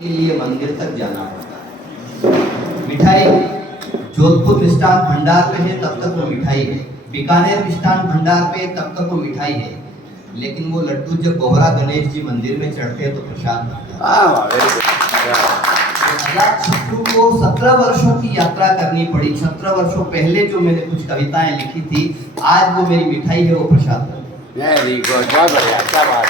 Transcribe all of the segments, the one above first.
के लिए मंदिर तक जाना पड़ता है। मिठाई जोधपुर मिष्ठान भंडार पे है तब तक वो मिठाई है, बीकानेर मिष्ठान भंडार पे तब तक वो मिठाई है, लेकिन वो लड्डू जब बोहरा गणेश जी मंदिर में चढ़ते हैं तो प्रसाद छट्टू को 17 वर्षों की यात्रा करनी पड़ी। 17 वर्षों पहले जो मैंने कुछ कविताएं लिखी थी, आज वो मेरी मिठाई है, वो प्रसाद है। वेरी गुड, बहुत बढ़िया, क्या बात।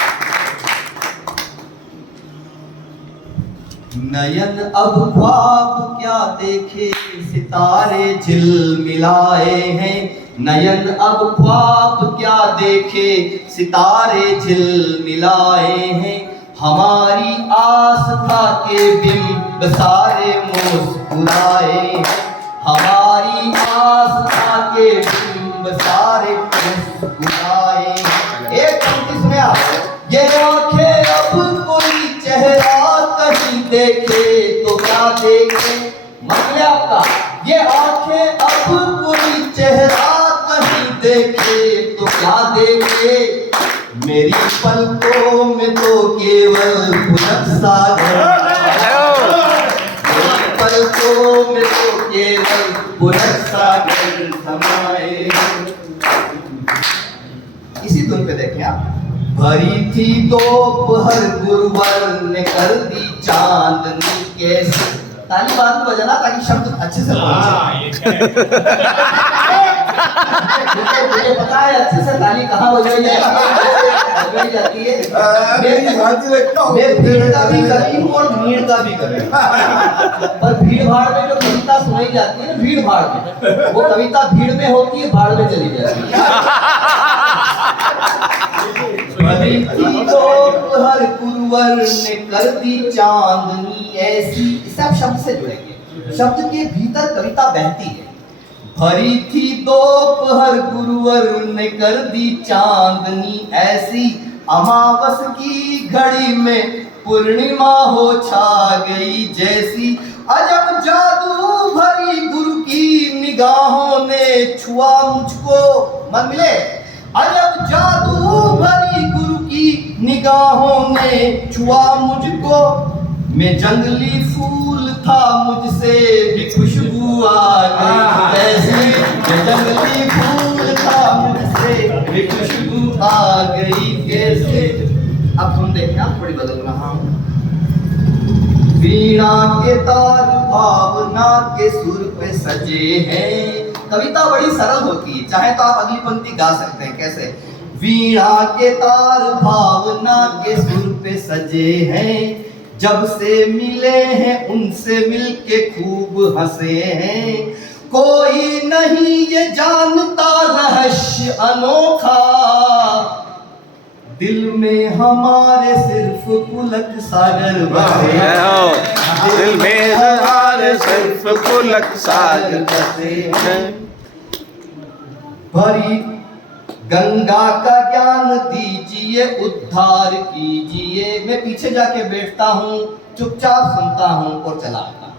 नयन अब ख्वाब क्या देखे, सितारे झिलमिलाए हैं। नयन अब ख्वाब क्या देखे, सितारे झिलमिलाए हैं। हमारी आस्था के बिंब सारे मुस्कुराए हैं। हमारी आस्था के बिंब सारे मुस्कुराए हैं। एक पंक्ति सुने आप, ये आंखें अब कोई चेहरा कहीं देखे तो क्या देखे। मतलब आपका ये आंखें अब कोई चेहरा कहीं देखे तो क्या देखे। मेरी पलकों में तो केवल पुलक सागर, मेरी पलकों में तो केवल पुलक सागर समाए। इसी धुन पे देखें आप। भरी थी दोपहर गुरुवर ने कर दी चांदनी कैसे। ताली बाद में बजाना ताकि शब्द अच्छे से पहुंचे। मुझे पता है अच्छे से ताली कहाँ बजाई जाती है। मैं भीड़ का भी करी हूँ और भीड़ का भी करी, पर भीड़ भाड़ में जो कविता सुनाई जाती है ना, भीड़ भाड़ में, वो कविता भीड़ में होती है, भाड़ में चली जाती है। हर गुरुवर ने कर दी चांदनी ऐसी। सब शब्द से जुड़ेंगे, शब्द के भीतर कविता बहती है। भरी थी दोपहर गुरुवर ने कर दी चांदनी ऐसी। अमावस की घड़ी में पूर्णिमा हो छा गई जैसी। अजब जादू भरी गुरु की निगाहों ने छुआ मुझको। मन मिले। अजब जादू भरी गुरु की निगाहों ने छुआ मुझको। मैं जंगली फूल था मुझसे भी खुशबू आ गई ऐसी। मैं जंगली फूल था मुझसे भी खुशबू आ गई कैसे। अब हम देखना थोड़ी बदल रहा हूँ। वीणा के तार भावना के सुर पे सजे हैं। कविता बड़ी सरल होती है, चाहे तो आप अगली पंक्ति गा सकते हैं। कैसे? वीणा के तार भावना के सुर पे सजे हैं। जब से मिले हैं उनसे मिलके खूब हंसे हैं। कोई नहीं ये जानता रहस्य अनोखा, दिल में हमारे सिर्फ पुलक सागर बसे हैं। दिल में हमारे सिर्फ पुलक सागर बसे हैं। भरी गंगा का ज्ञान दीजिए, उद्धार कीजिए। मैं पीछे जाके बैठता हूँ, चुपचाप सुनता हूँ और चला आता हूँ।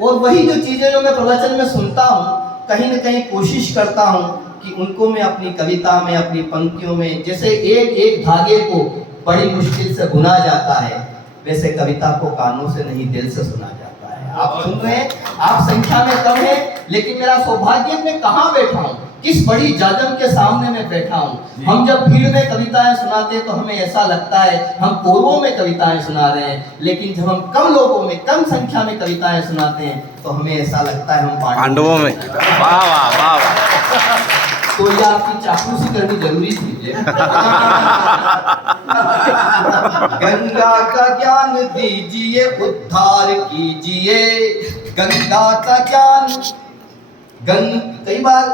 और वही जो चीजें जो मैं प्रवचन में सुनता हूँ, कहीं न कहीं कोशिश करता हूँ कि उनको मैं अपनी कविता में, अपनी पंक्तियों में, जैसे एक एक धागे को बड़ी मुश्किल से बुना जाता है, वैसे कविता को कानों से नहीं दिल से सुना जाता है। आप सुन रहे हैं, आप संख्या में कम है, लेकिन मेरा सौभाग्य मैं कहाँ बैठा हूँ, किस बड़ी जाजम के सामने मैं बैठा हूँ। हम जब भीड़ में कविताएं सुनाते हैं तो हमें ऐसा लगता है हम कोरों में कविताएं सुना रहे हैं, लेकिन जब हम कम लोगों में, कम संख्या में कविताएं सुनाते हैं तो हमें ऐसा लगता है हम पांडवों में। वाह वाह वाह वाह। तो ये आपकी चापलूसी करनी जरूरी थी। गंगा का ज्ञान दीजिए, उद्धार कीजिए। गंगा का ज्ञान कई बार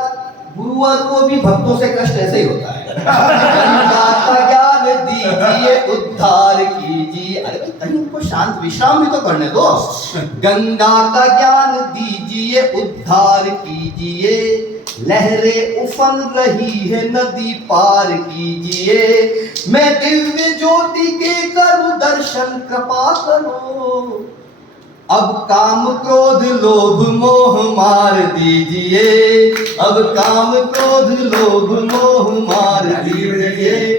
गुरुवर को भी भक्तों से कष्ट ऐसे ही होता है। गंगा का ज्ञान दीजिए, उद्धार कीजिए। अरे कहीं उनको शांत विश्राम भी तो करने दो। गंगा का ज्ञान दीजिए, उद्धार कीजिए। लहरें उफन रही है नदी पार कीजिए। मैं दिव्य ज्योति के करूं दर्शन, कृपा करो। अब काम क्रोध लोभ मोह मार दीजिए। अब काम क्रोध लोभ मोह मार दीजिए।